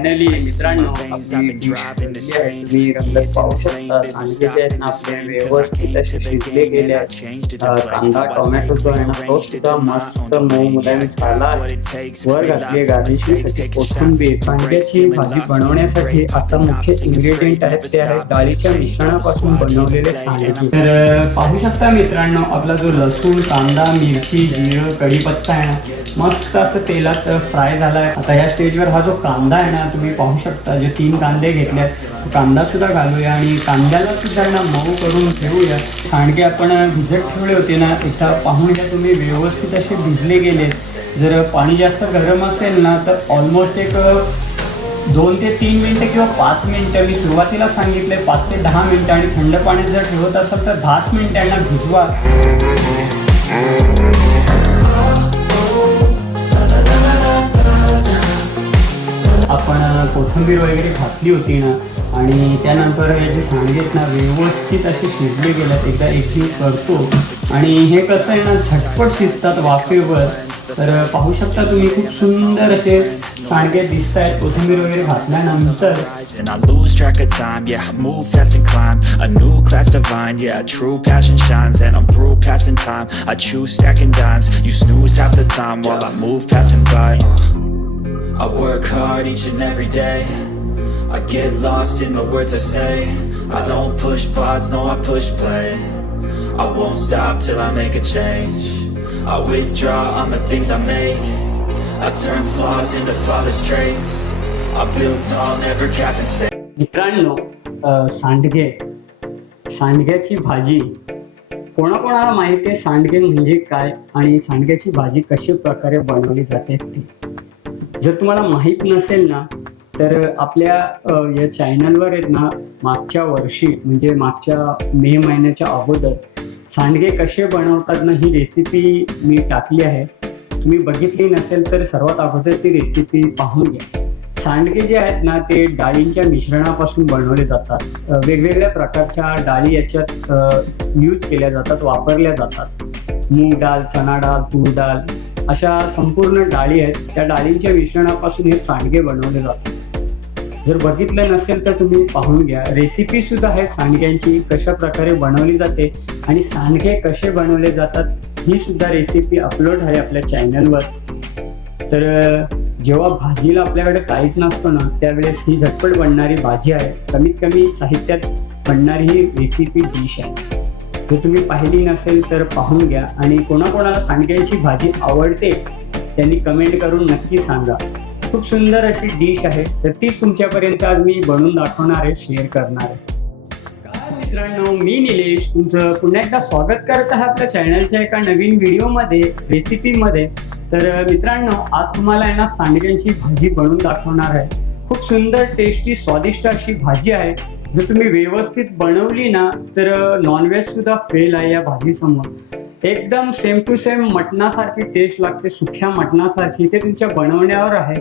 Finally मित्रांनो पाहू जे आहेत आपले व्यवस्थित असे शिजले गेले आहेत कांदा टोमॅटो जो आहे ना तो सुद्धा मस्त मऊ मुलायम झाला. आहे. वर घातली गार्निशिंगसाठी कोथिंबीर कांद्याची भाजी बनवण्यासाठी आता मुख्य इन्ग्रेडियंट आहेत ते आहेत डाळीच्या मिश्रणापासून बनवलेले सांडगे तर पाहू शकता मित्रांनो आपला जो लसूण कांदा मिरची जिरं कढीपत्ता आहे ना मस्त असं तेलात फ्राय झाला आहे आता ह्या स्टेजवर हा जो कांदा आहे ना तुम्ही पाहू शकता जे तीन कांदे घेतले आहेत कांदा सुद्धा घालूया आणि कांद्याला सुद्धा ना मऊ करून ठेवूया. कारण की आपण भिजत ठेवले होते ना इथं पाहून घ्या तुम्ही व्यवस्थित असे भिजले गेले जर पाणी जास्त गरम असेल ना तर ऑलमोस्ट एक दोन ते तीन मिनटं किंवा पाच मिनटं मी सुरुवातीला सांगितले पाच ते दहा मिनटं आणि थंड पाण्यात जर ठेवत असाल तर दहाच मिनटांना भिजवा. आपण कोथिंबीर वगैरे घातली होती ना आणि त्यानंतर हे जे सांगेत ना व्यवस्थित असे शिजले गेल्यात एकदा एकजीव करतो. आणि हे कसं आहे ना झटपट शिजतात वाफेवर. तर पाहू शकता तुम्ही खूप सुंदर असे सांडगे दिसत आहेत कोथिंबीर वगैरे घातल्यानंतर. I work hard each and every day I get lost in the words I say I don't push pods, no I push play I won't stop till I make a change I withdraw on the things I make I turn flaws into flawless traits I build tall, never captain's fate मित्रांनो अ, सांडगे सांडग्याची भाजी कोणाकोणाला माहिती आहे सांडगे म्हणजे काय आणि सांडग्याची भाजी कशी प्रकारे बनवली जाते ती जर तुम्हाला माहीत नसेल ना तर आपल्या या चॅनलवर आहेत ना मागच्या वर्षी म्हणजे मागच्या मे महिन्याच्या अगोदर सांडगे कसे बनवतात ना ही रेसिपी मी टाकली आहे. तुम्ही बघितली नसेल तर सर्वात अगोदर ती रेसिपी पाहून घ्या. सांडगे जे आहेत ना ते डाळींच्या मिश्रणापासून बनवले जातात. वेगवेगळ्या प्रकारच्या डाळी याच्यात यूज केल्या जातात वापरल्या जातात. मूग डाळ चणा डाळ तूर डाळ अशा संपूर्ण डाळी आहेत त्या डाळींच्या मिश्रणापासून हे सांडगे बनवले जातात. जर बघितलं नसेल तर तुम्ही पाहून घ्या. रेसिपी सुद्धा आहे सांडग्यांची कशा प्रकारे बनवली जाते आणि सांडगे कसे बनवले जातात ही सुद्धा रेसिपी अपलोड आहे आपल्या चॅनलवर तर जेव्हा भाजीला आपल्याकडे काहीच नसतं ना त्यावेळेस ही झटपट बनणारी भाजी आहे. कमीत कमी साहित्यात बनणारी ही रेसिपी डिश आहे. जर तुम्ही पाहिली नसेल तर पाहून घ्या आणि कोणाकोणाला सांडग्यांची भाजी आवडते त्यांनी कमेंट करून नक्की सांगा. खूप सुंदर अशी डिश आहे तर तीच तुमच्यापर्यंत आज मी बनवून दाखवणार आहे शेअर करणार आहे. मित्रांनो मी निलेश. तुमचं पुन्हा एकदा स्वागत करत आहे आपल्या चॅनलच्या एका नवीन व्हिडिओमध्ये रेसिपीमध्ये तर मित्रांनो आज तुम्हाला आहे ना सांडग्यांची भाजी बनवून दाखवणार आहे. खूप सुंदर टेस्टी स्वादिष्ट अशी भाजी आहे. जर तुम्ही व्यवस्थित बनवली ना तर नॉनव्हेज सुद्धा फेल आहे या भाजीसमोर. एकदम सेम टू सेम मटणासारखी टेस्ट लागते सुख्या मटणासारखी. ते तुमच्या बनवण्यावर आहे.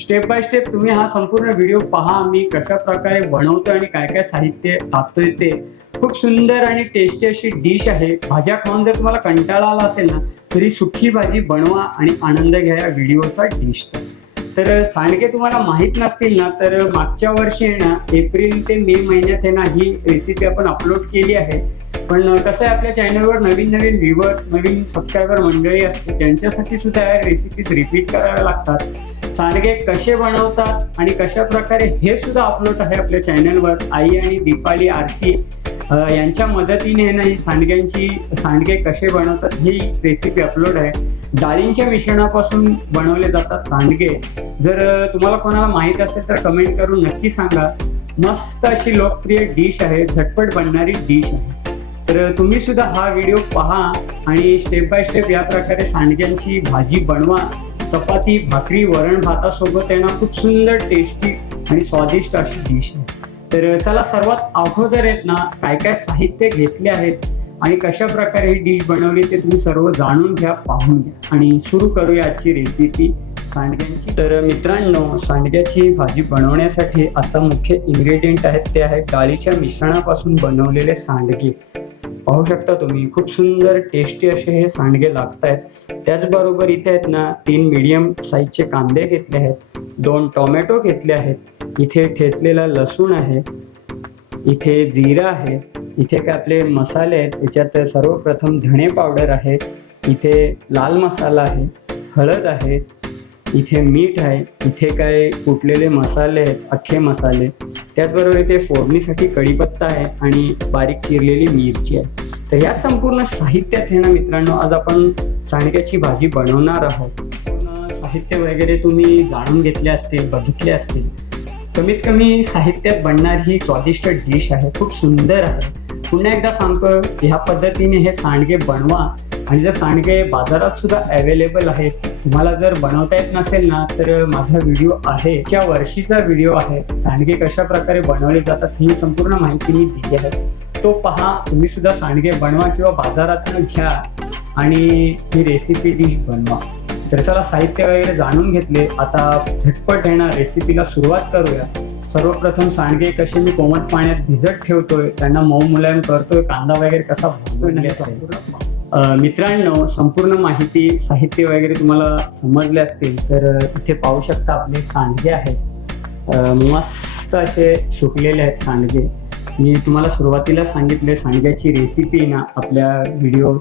स्टेप बाय स्टेप तुम्ही हा संपूर्ण व्हिडिओ पहा मी कशा प्रकारे बनवतो आणि काय काय साहित्य टाकतोय ते. खूप सुंदर आणि टेस्टी अशी डिश आहे. भाज्या खाऊन जर तुम्हाला कंटाळा आला असेल ना तरी सुखी भाजी बनवा आणि आनंद घ्या या व्हिडिओचा डिशचा तर सांडगे तुम्हाला माहीत नसतील ना तर मागच्या वर्षी आहे ना एप्रिल ते मे महिन्यात आहे ना ही रेसिपी आपण अपलोड केली आहे. पण कसं आहे आपल्या चॅनलवर नवीन नवीन व्ह्युअर्स नवीन सबस्क्रायबर मंडळी असते त्यांच्यासाठी सुद्धा या रेसिपीज रिपीट कराव्या लागतात. सांडगे कसे बनवतात आणि कशा प्रकारे हे सुद्धा अपलोड आहे आपल्या चॅनलवर आई आणि दीपाली आरती यांच्या मदतीने ना ही सांडग्यांची सांडगे कसे बनवतात ही रेसिपी अपलोड आहे. डाळींच्या मिश्रणापासून बनवले जातात सांडगे. जर तुम्हाला कोणाला माहीत असेल तर कमेंट करून नक्की सांगा. मस्त अशी लोकप्रिय डिश आहे झटपट बनणारी डिश आहे. तर तुम्ही सुद्धा हा व्हिडिओ पहा आणि स्टेप बाय स्टेप या प्रकारे सांडग्यांची भाजी बनवा. चपाती भाकरी वरण भातासोबत आहे खूप सुंदर टेस्टी आणि स्वादिष्ट अशी डिश आहे. तर त्याला सर्वात अगोदर आहेत ना काय काय साहित्य घेतले आहेत? आणि कशा प्रकारे ही डिश बनवली ते तुम्ही सर्व जाणून घ्या पाहून घ्या. आणि सुरू करूया आजची रेसिपी सांडग्यांची. तर मित्रांनो सांडग्याची भाजी बनवण्यासाठी आजचा मुख्य इन्ग्रेडियंट आहेत ते आहे डाळीच्या मिश्रणापासून बनवलेले सांडगे. पाहू शकता तुम्ही खूप सुंदर टेस्टी असे हे सांडगे लागत आहेत त्याचबरोबर इथे आहेत ना तीन मीडियम साईजचे कांदे घेतले आहेत. दोन टोमॅटो घेतले आहेत. इथे ठेचलेला लसूण आहे. इथे जिरा आहे. इथे काय आपले मसाले आहेत त्याच्यात सर्वप्रथम धणे पावडर आहे इथे लाल मसाला आहे हळद आहे इथे मीठ आहे इथे काय कुटलेले मसाले आहेत अख्खे मसाले. त्याचबरोबर इथे फोडणीसाठी कढीपत्ता आहे आणि बारीक चिरलेली मिरची आहे. तर या संपूर्ण साहित्यात हे ना मित्रांनो आज आपण सांडग्याची भाजी बनवणार आहोत. साहित्य वगैरे तुम्ही जाणून घेतले असतील बघितले असतील. कमीत कमी साहित्यात बनणारी ही स्वादिष्ट डिश आहे खूप सुंदर आहे. पुन्हा एकदा सांगतो ह्या पद्धतीने हे सांडगे बनवा. आणि जर सांडगे बाजारात सुद्धा अवेलेबल आहेत तुम्हाला जर बनवता येत नसेल ना तर माझा व्हिडिओ आहे. त्या वर्षीचा व्हिडिओ आहे सांडगे कशा प्रकारे बनवले जातात ही संपूर्ण माहिती मी दिली आहे. तो पहा तुम्ही सुद्धा सांडगे बनवा किंवा बाजारातून घ्या आणि ही रेसिपी डिश बनवा. तर चला साहित्य वगैरे जाणून घेतले. आता झटपट येणार रेसिपीला सुरुवात करूया. सर्वप्रथम सांडगे कसे मी कोमट पाण्यात भिजत ठेवतोय त्यांना मऊ मुलायम करतोय कांदा वगैरे कसा भाजतोय नाही मित्रांनो संपूर्ण माहिती साहित्य वगैरे तुम्हाला समजले असतील तर इथे पाहू शकता आपले सांडगे आहेत. मस्त असे सुकलेले आहेत सांडगे. मी तुम्हाला सुरुवातीला सांगितले सांडग्याची रेसिपी ना आपल्या व्हिडिओ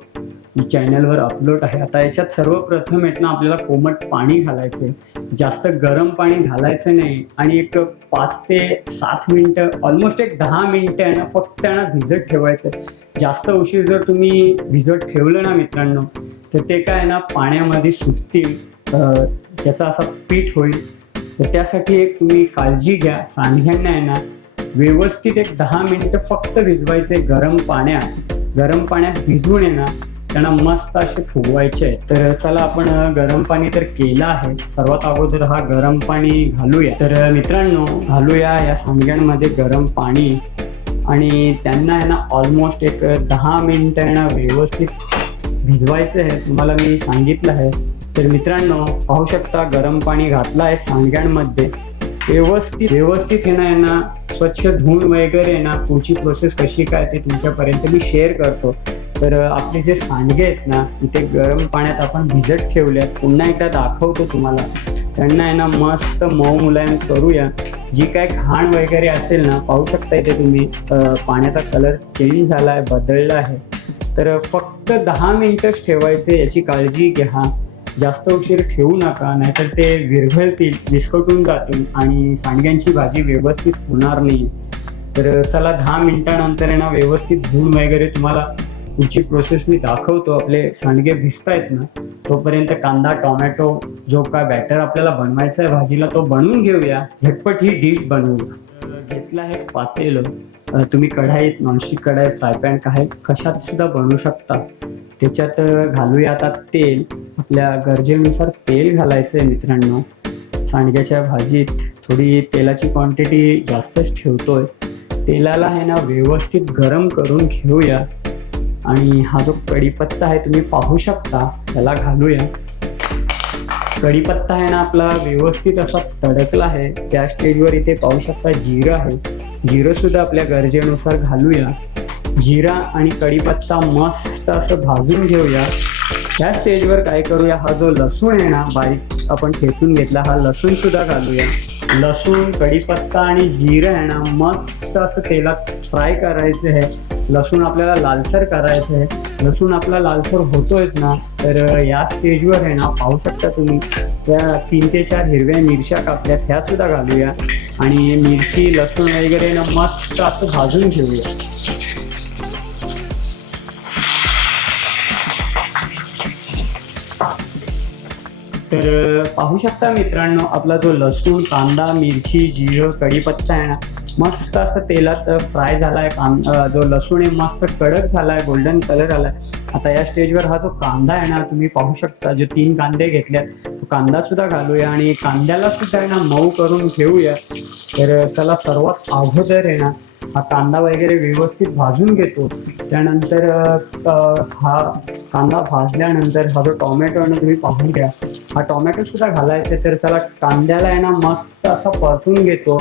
चॅनलवर अपलोड आहे. आता याच्यात सर्वप्रथम आहेत ना आपल्याला कोमट पाणी घालायचंय. जास्त गरम पाणी घालायचं नाही. आणि एक पाच ते सात मिनटं ऑलमोस्ट एक दहा मिनटं आहे ना फक्त त्यांना भिजत ठेवायचं जास्त उशीर जर तुम्ही भिजत ठेवलं ना मित्रांनो तर ते काय ना पाण्यामध्ये सुटतील त्याचा असा पीठ होईल. तर त्यासाठी एक तुम्ही काळजी घ्या. सांध्यांना आहे ना व्यवस्थित एक दहा मिनटं फक्त भिजवायचे गरम पाण्यात. गरम पाण्यात भिजवून आहे ना त्यांना मस्त असे फुगवायचे आहे तर चला आपण गरम पाणी तर केलं आहे. सर्वात अगोदर हा गरम पाणी घालूया. तर मित्रांनो घालूया या सांडग्यांमध्ये गरम पाणी. आणि त्यांना आहे ना ऑलमोस्ट एक दहा मिनटं आहे ना व्यवस्थित भिजवायचं आहे. तुम्हाला मी सांगितलं आहे. तर मित्रांनो पाहू शकता गरम पाणी घातलं आहे सांडग्यांमध्ये. व्यवस्थित व्यवस्थित आहे ना यांना स्वच्छ धुवून वगैरे ना पुढची प्रोसेस कशी काय ते तुमच्यापर्यंत मी शेअर करतो. तर आपले जे सांडगे आहेत ना इथे गरम पाण्यात आपण भिजत ठेवल्यात. पुन्हा एकदा दाखवतो तुम्हाला. त्यांना आहे ना मस्त मऊ मुलायम करूया. जी काय घाण वगैरे असेल ना पाहू शकता इथे तुम्ही. पाण्याचा कलर चेंज झाला आहे बदलला आहे. तर फक्त दहा मिनिटच ठेवायचे याची काळजी घ्या. जास्त उशीर ठेवू नका नाहीतर ते विरघळतील विस्कटून जातील आणि सांडग्यांची भाजी व्यवस्थित होणार नाही. तर चला दहा मिनिटानंतर ना व्यवस्थित धुवून वगैरे तुम्हाला पुढची प्रोसेस मी दाखवतो. आपले सांडगे भिजतायत ना तोपर्यंत कांदा टोमॅटो जो काय बॅटर आपल्याला बनवायचा आहे भाजीला तो बनवून घेऊया. झटपट ही डिश बनवूया घेतला घेतलं आहे पातेलं. तुम्ही कढाईत नॉनस्टिक कढाई फ्राय पॅन काय कशात सुद्धा बनवू शकता. त्याच्यात घालूया आता तेल. आपल्या गरजेनुसार तेल घालायचं आहे मित्रांनो. सांडग्याच्या भाजीत थोडी तेलाची क्वांटिटी जास्तच ठेवतोय. तेलाला आहे ना व्यवस्थित गरम करून घेऊया. आणि हा जो कढीपत्ता आहे तुम्ही पाहू शकता. त्याला घालूया. कढीपत्ता आहे ना आपला व्यवस्थित असा तडकला आहे. त्या स्टेजवर इथे पाहू शकता जिरं आहे. जिरं सुद्धा आपल्या गरजेनुसार घालूया. जिरा आणि कढीपत्ता मस्त असं भाजून घेऊया. त्या स्टेजवर काय करूया हा जो लसूण आहे ना बारीक आपण ठेचून घेतला हा लसूण सुद्धा घालूया. लसूण कढीपत्ता आणि जिरं आहे ना मस्त असं तेलात फ्राय करायचं आहे. लसूण आपल्याला लालसर करायचं आहे. लसूण आपला लालसर होतोयच ना तर या स्टेजवर आहे ना पाहू शकता तुम्ही. त्या तीन ते चार हिरव्या मिरच्या कापल्या त्या सुद्धा घालूया. आणि मिरची लसूण वगैरे ना मस्त असं भाजून घेऊया. तर पाहू शकता मित्रांनो आपला जो लसूण कांदा मिरची जिरं कढीपत्ता आहे ना मस्त असं तेलात फ्राय झालाय कां जो लसूण आहे मस्त कडक झाला आहे गोल्डन कलर आलाय. आता या स्टेजवर हा जो कांदा आहे ना तुम्ही पाहू शकता जे तीन कांदे घेतल्यात तो कांदा सुद्धा घालूया आणि कांद्याला सुद्धा आहे ना मऊ करून घेऊया. तर त्याला सर्वात अगोदर आहे ना हा कांदा वगैरे व्यवस्थित भाजून घेतो. त्यानंतर हा कांदा भाजल्यानंतर हा जो टॉमॅटो आहे ना तुम्ही पाहून घ्या. हा टोमॅटो सुद्धा घालायचा तर त्याला कांद्याला आहे ना मस्त असा परतून घेतो.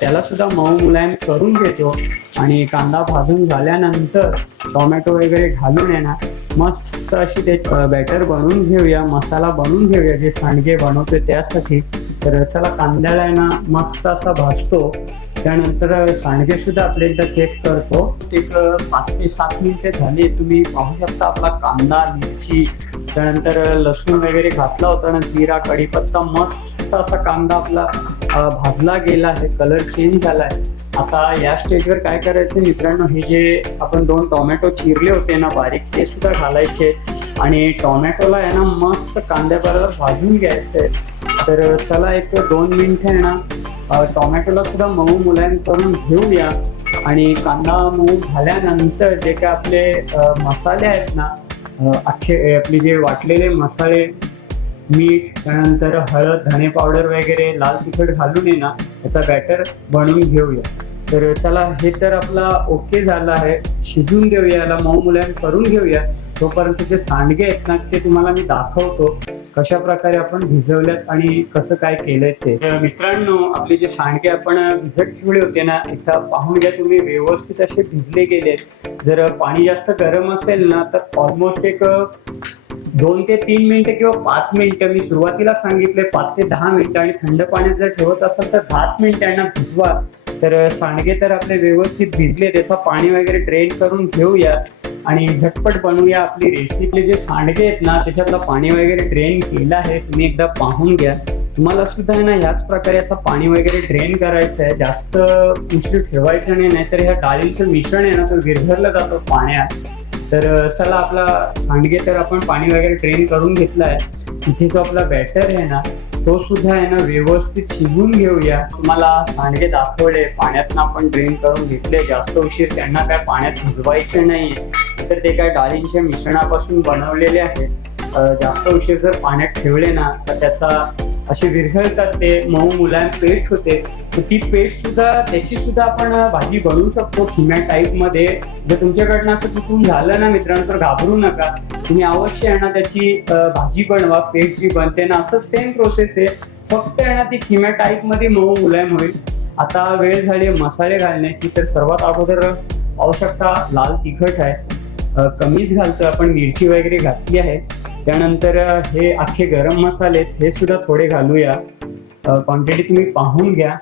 त्याला सुद्धा मऊ मुलायम करून घेतो. आणि कांदा भाजून झाल्यानंतर टोमॅटो वगैरे घालून येणार मस्त अशी ते बॅटर बनवून घेऊया मसाला बनवून घेऊया जे सांडगे बनवतोय त्यासाठी. तर चला कांद्याला आहे ना मस्त असा भाजतो. त्यानंतर सांडगे सुद्धा आपले एकदा चेक करतो. एक पाच ते सात मिनिटे झाली तुम्ही पाहू शकता आपला कांदा मिरची त्यानंतर लसूण वगैरे घातला होता ना जिरा कढीपत्ता मस्त असा कांदा आपला भाजला गेला आहे कलर चेंज झाला आहे. आता या स्टेजवर काय करायचं मित्रांनो हे जे आपण दोन टोमॅटो चिरले होते ना बारीक ते सुद्धा घालायचे. आणि टोमॅटोला आहे ना मस्त कांद्याबरोबर भाजून घ्यायचं आहे तर चला एक दोन मिनिटं आहे ना टोमॅटोला सुद्धा मऊ मुलायम करून घेऊया. आणि कांदा मऊ झाल्यानंतर जे काय आपले मसाले आहेत ना अख्खे आपले जे वाटलेले मसाले मीठ त्यानंतर हळद धणे पावडर वगैरे लाल तिखट घालून आहे ना याचा बॅटर बनवून घेऊया. तर चला हे तर आपला ओके झालं आहे. शिजून घेऊया याला मऊ मुलायम करून घेऊया. तोपर्यंत जे सांडगे आहेत ना ते तुम्हाला मी दाखवतो कशा प्रकारे आपण भिजवल्यात आणि कसं काय केलंय ते. तर मित्रांनो आपले जे सांडगे आपण भिजत ठेवले होते ना एकदा पाहून घ्या तुम्ही व्यवस्थित असे भिजले गेले जर पाणी जास्त गरम असेल ना तर ऑलमोस्ट एक दोन ते तीन मिनिटं किंवा पाच मिनिटं मी सुरुवातीला सांगितले पाच ते दहा मिनिटं. आणि थंड पाण्यात जर ठेवत असाल तर दहाच मिनिटांना भिजवा. तर सांडगे तर आपले व्यवस्थित भिजले त्याचा पाणी वगैरे ड्रेन करून घेऊया. आणि झटपट बनवूया आपली रेसिपी जे सांडगे आहेत ना त्याच्यातलं पाणी वगैरे ड्रेन केलं आहे तुम्ही एकदा पाहून घ्या. तुम्हाला सुद्धा आहे ना याच प्रकारे याचं पाणी वगैरे ड्रेन करायचं आहे. जास्त उशीर ठेवायचं नाही नाहीतर ह्या डाळींचं मिश्रण आहे ना तो विरघळलं जातं पाण्यात. तर चला आपला सांडगे तर आपण पाणी वगैरे ट्रेन करून घेतला आहे. इथे जो आपला बॅटर आहे ना तो सुद्धा आहे ना व्यवस्थित शिजवून घेऊया. तुम्हाला सांडगे दाखवले पाण्यातनं आपण ड्रेन करून घेतले जास्त उशीर त्यांना काय पाण्यात भिजवायचे नाही. तर ते काय डाळींच्या मिश्रणापासून बनवलेले आहेत. जास्त उशीर जर पाण्यात ठेवले ना तर त्याचा असे विरघळतात ते मऊ मुलायम पेस्ट होते. तर ती पेस्ट सुद्धा त्याची सुद्धा आपण भाजी बनवू शकतो खिम्या टाईपमध्ये. जर तुमच्याकडनं असं चुकून झालं ना मित्रांनो तर घाबरू नका. तुम्ही अवश्य आहे ना त्याची भाजी बनवा पेस्ट जी बनते ना असं सेम प्रोसेस आहे. फक्त आहे ना ती खिम्या टाईपमध्ये मऊ मुलायम होईल. आता वेळ झाली मसाले घालण्याची तर सर्वात अगोदर आवश्यकता लाल तिखट आहे. कमीच घालतो आपण मिरची वगैरे घातली आहे. त्यानंतर हे अख्खे गरम मसाले हे सुद्धा थोडे घालूया. क्वांटिटी तुम्ही पाहून घ्या.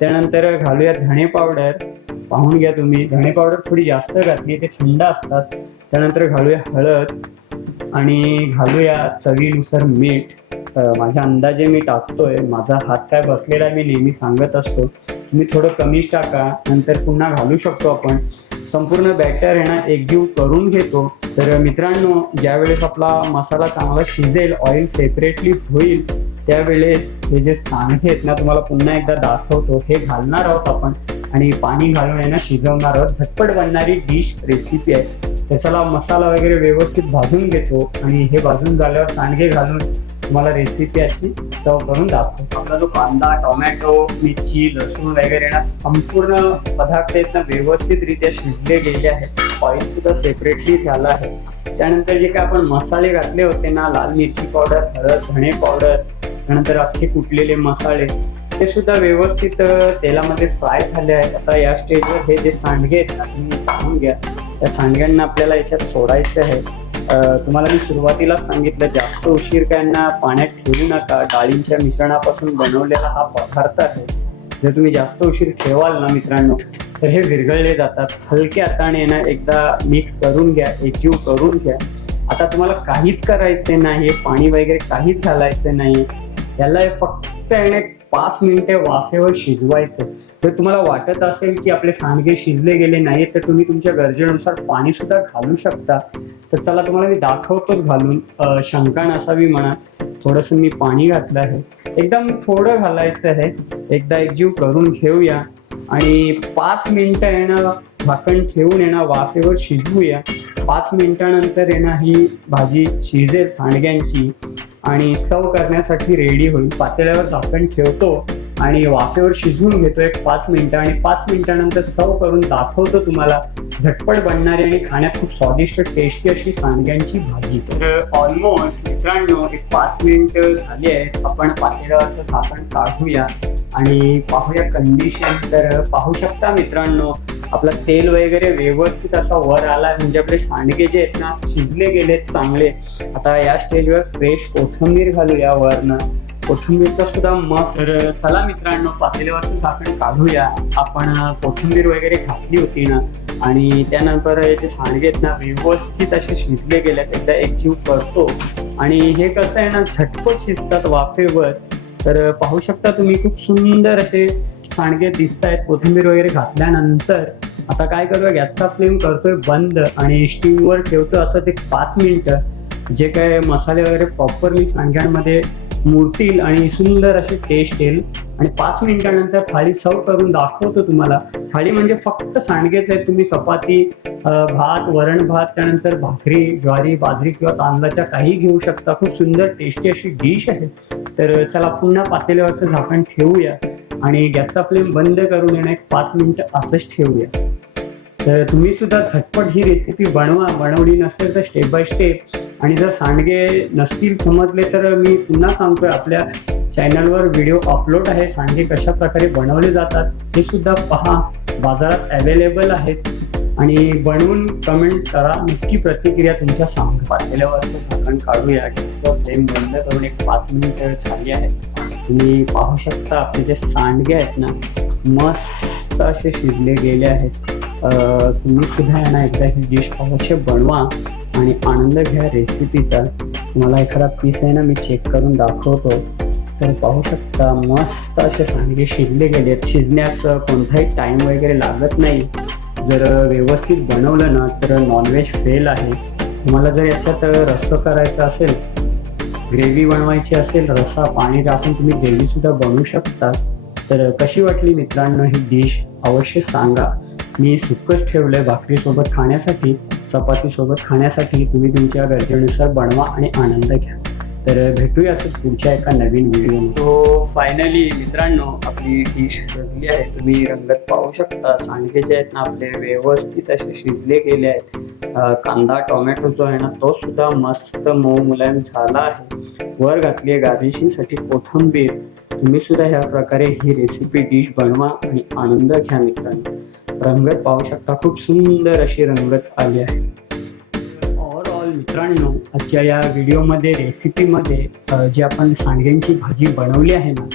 त्यानंतर घालूया धणे पावडर पाहून घ्या तुम्ही. धणे पावडर थोडी जास्त घातली ते थंड असतात. त्यानंतर घालूया हळद आणि घालूया चवीनुसार मीठ. माझ्या अंदाजे मी टाकतोय. माझा हात काय बसलेला मी नेहमी सांगत असतो. तुम्ही थोडं कमीच टाका. नंतर पुन्हा घालू शकतो आपण. संपूर्ण बॅटर आहे ना एकजीव करून घेतो. तर मित्रांनो ज्यावेळेस आपला मसाला चांगला शिजेल ऑइल सेपरेटली होईल त्यावेळेस हे जे सांडगे आहेत ना तुम्हाला पुन्हा एकदा दाखवतो. हे घालणार आहोत आपण आणि पाणी घालून आहे ना शिजवणार आहोत. झटपट बनणारी डिश रेसिपी आहे. त्याच्याला मसाला वगैरे व्यवस्थित भाजून घेतो आणि हे भाजून झाल्यावर सांडगे घालून तुम्हाला रेसिपी अशी सर्व करून दाखवतो आपला जो कांदा टोमॅटो मिरची लसूण वगैरे ना संपूर्ण पदार्थ आहेत ना व्यवस्थितरित्या शिजले गेले आहेत. ऑइल सुद्धा सेपरेटली झालं आहे. त्यानंतर जे काय आपण मसाले घातले होते ना लाल मिरची पावडर हळद धणे पावडर त्यानंतर अख्खे कुटलेले मसाले ते सुद्धा व्यवस्थित तेलामध्ये फ्राय झाले आहेत. आता या स्टेजवर हे जे सांडगे आहेत ना तुम्ही पाहून घ्या. त्या सांडग्यांना आपल्याला याच्यात सोडायचं आहे. तुम्हाला मी सुरुवातीला सांगितलं जास्त उशीर काय पाण्यात ठेवू नका. डाळींच्या मिश्रणापासून बनवलेला हा पदार्थ आहे. जर तुम्ही जास्त उशीर ठेवाल ना मित्रांनो तर हे विरघळले जातात. हलक्या हाताने ना एकदा मिक्स करून घ्या एकजीव करून घ्या. आता तुम्हाला काहीच करायचे नाही पाणी वगैरे काहीच घालायचे नाही याला फक्त पाच मिनिटे वाफेवर शिजवायचं. जर तुम्हाला वाटत असेल की आपले सांडगे शिजले गेले नाहीत तर तुम्ही तुमच्या गरजेनुसार पाणी सुद्धा घालू शकता. तर चला तुम्हाला मी दाखवतोच घालून. शंका नसावी म्हणा. थोडंसं मी पाणी घातलं आहे. एकदम थोडं घालायचं आहे. एकदा एकजीव करून घेऊया. आणि पाच मिनिटं येणं झाकण ठेवून येणं वाफेवर शिजवूया. पाच मिनिटानंतर येणं ही भाजी शिजेल सांडग्यांची आणि सर्व करण्यासाठी रेडी होईल. पातेल्यावर झाकण ठेवतो. आणि वाफेवर शिजवून घेतो एक पाच मिनिटं आणि पाच मिनिटानंतर सर्व करून दाखवतो तुम्हाला. झटपट बनणारी आणि खाण्यात खूप स्वादिष्ट टेस्टी अशी सांडग्यांची भाजी. तर ऑलमोस्ट मित्रांनो एक पाच मिनिटं झाली आहेत. आपण पातेल्यावरचं झाकण काढूया आणि पाहूया कंडिशन तर पाहू शकता मित्रांनो आपलं तेल वगैरे व्यवस्थित असा वर आला. म्हणजे आपले सांडगे जे आहेत ना शिजले गेलेत चांगले. आता या स्टेजवर फ्रेश कोथिंबीर घालूया वरनं. कोथिंबीरचा सुद्धा मग तर चला मित्रांनो पातेल्यावरचं साखर काढूया. आपण कोथिंबीर वगैरे घातली होती ना आणि त्यानंतर याचे सांडगे आहेत ना व्यवस्थित असे शिजले गेले एकदा एकजीव करतो. आणि हे कसं आहे ना झटपट शिजतात वाफेवर. तर पाहू शकता तुम्ही खूप सुंदर असे सांडगे दिसत आहेत. कोथिंबीर वगैरे घातल्यानंतर आता काय करूया गॅसचा फ्लेम करतोय बंद आणि स्टीमवर ठेवतोय असं ते पाच मिनिटं. जे काय मसाले वगैरे प्रॉपरली सांडग्यांमध्ये मुरतील आणि सुंदर अशी टेस्ट येईल आणि पाच मिनिटानंतर थाळी सर्व करून दाखवतो तुम्हाला. थाळी म्हणजे फक्त सांडगेच आहे. तुम्ही चपाती भात वरण भात त्यानंतर भाकरी ज्वारी बाजरी किंवा तांदळाच्या काही घेऊ शकता. खूप सुंदर टेस्टी अशी डिश आहे. तर चला पुन्हा पातेल्यावरचं झाकण ठेवूया. आणि गॅसचा फ्लेम बंद करून येणं एक पाच मिनिटं असंच ठेवूया. तर तुम्ही सुद्धा झटपट ही रेसिपी बनवा. बनवली नसेल तर स्टेप बाय स्टेप आणि जर सांडगे नसतील समजले तर मी पुन्हा सांगतोय आपल्या चॅनलवर व्हिडिओ अपलोड आहे. सांडगे कशा प्रकारे बनवले जातात हे सुद्धा पहा. बाजारात अवेलेबल आहेत. आणि बनवून कमेंट करा. नक्की प्रतिक्रिया तुमच्या सांग पातेल्यावरचं झाकण काढूया. फ्लेम बंद करून एक पाच मिनिटं झाली आहे. तुम्ही पाहू शकता आपले जे सांडगे आहेत ना मस्त असे शिजले गेले आहेत. तुम्ही सुद्धा यांना ना एकदा ही डिश अवश्य बनवा. आणि आनंद घ्या रेसिपीचा तुम्हाला एखादा पीस आहे ना मी चेक करून दाखवतो. तर पाहू शकता मस्त असे सांगे शिजले गेले आहेत कोणताही टाईम वगैरे लागत नाही. जर व्यवस्थित बनवलं ना तर नॉनव्हेज फेल आहे. तुम्हाला जर याच्यात रस्सा करायचा असेल ग्रेव्ही बनवायची असेल रस्सा पाणी टाकून तुम्ही ग्रेव्हीसुद्धा बनवू शकता. तर कशी वाटली मित्रांनो ही डिश अवश्य सांगा. मी सुकच ठेवलं आहे भाकरीसोबत खाण्यासाठी. चपातीसोबत खाण्यासाठी तुम्ही तुमच्या गरजेनुसार बनवा आणि आनंद घ्या. तर भेटूया असं पुढच्या एका नवीन व्हिडिओ तो फायनली मित्रांनो आपली डिश सजली आहे. तुम्ही रंगत पाहू शकता. सांडगे जे आहेत ना आपले व्यवस्थित असे शिजले गेले आहेत. कांदा टोमॅटो जो आहे ना तो सुद्धा मस्त मऊ मुलायम झाला आहे. वर घातली आहे गार्निशिंगसाठी कोथंबीर. तुम्ही सुद्धा ह्या प्रकारे ही रेसिपी डिश बनवा आणि आनंद घ्या मित्रांनो. रंगत पाहू शकता. खूप सुंदर अशी रंगत आली आहे. ऑल मित्रांनो आजच्या या व्हिडिओमध्ये रेसिपीमध्ये जी आपण सांडग्यांची भाजी बनवली आहे ना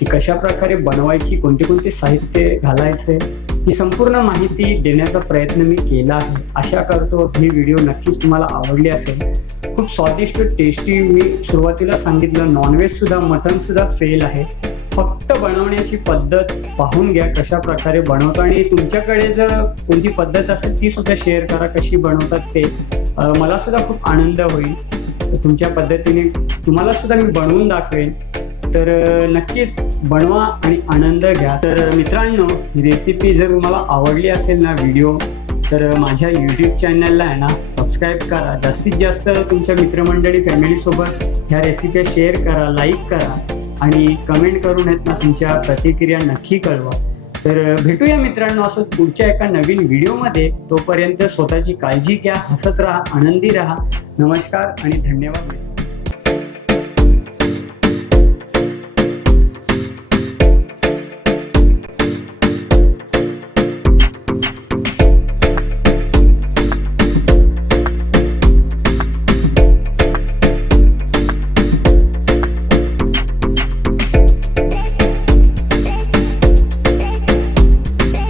ती कशा प्रकारे बनवायची कोणते कोणते साहित्य घालायचे ही संपूर्ण माहिती देण्याचा प्रयत्न मी केला आहे. आशा करतो ही व्हिडिओ नक्कीच तुम्हाला आवडली असेल. खूप स्वादिष्ट टेस्टी मी सुरुवातीला सांगितलं नॉनव्हेज सुद्धा मटन सुद्धा फेल आहे. फक्त बनवण्याची पद्धत पाहून घ्या कशा प्रकारे बनवतो. आणि तुमच्याकडे जर कोणती पद्धत असेल ती सुद्धा शेअर करा कशी बनवतात ते. मला सुद्धा खूप आनंद होईल. तुमच्या पद्धतीने तुम्हाला सुद्धा मी बनवून दाखवेन. तर नक्कीच बनवा आणि आनंद घ्या. तर मित्रांनो ही रेसिपी जर तुम्हाला आवडली असेल ना व्हिडिओ तर माझ्या यूट्यूब चॅनलला आहे ना सबस्क्राईब करा. जास्तीत जास्त तुमच्या मित्रमंडळी फॅमिलीसोबत ह्या रेसिप्या शेअर करा लाईक करा. आणि कमेंट करून आहेत ना तुमच्या प्रतिक्रिया नक्की कळवा. तर भेटूया मित्रांनो असं पुढच्या एका नवीन व्हिडिओमध्ये. तोपर्यंत स्वतःची काळजी घ्या हसत राहा आनंदी राहा. नमस्कार आणि धन्यवाद